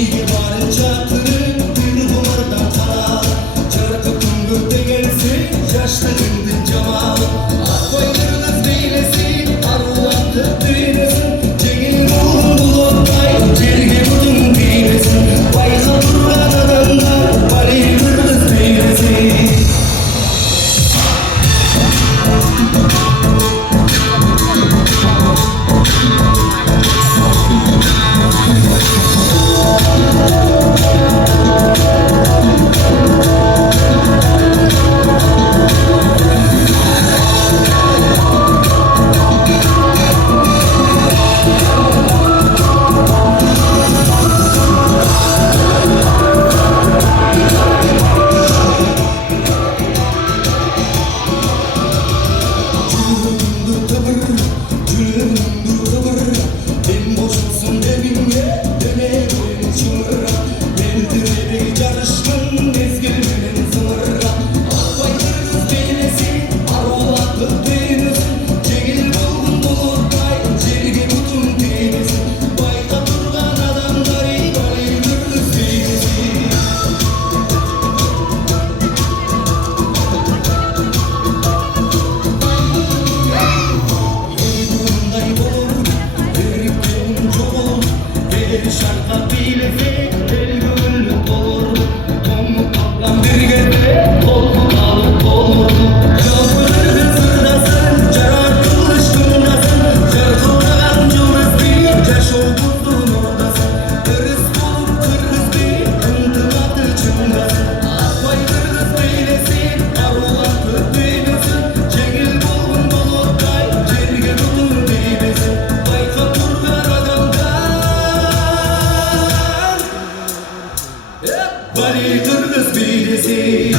Baliga barınca tırıp bir humardan kara Çarkı tüngürde gelsin yaşlarındın camal Akbaylarınız beylesin arulattı düğünesin Cengil bulun bulutay cerge budun beylesin Bayka durgan adamlar baligarınız beylesin Şarkı bilese el gönlü olur Tomu kaplan bir gece Kolku alıp olur Kapıları sırdasın Carar kılıç kımdasın Şarkıdan cürüz bir Yaş oldurdun oradasın Kırız bulup kırız bir Kıntımatı çımdasın Akbay kırız beylesin Arulatı beylesin Cengil bulun bulutay Cerge tutun beylesin Bayka durgan adamda Baligarınız beylesin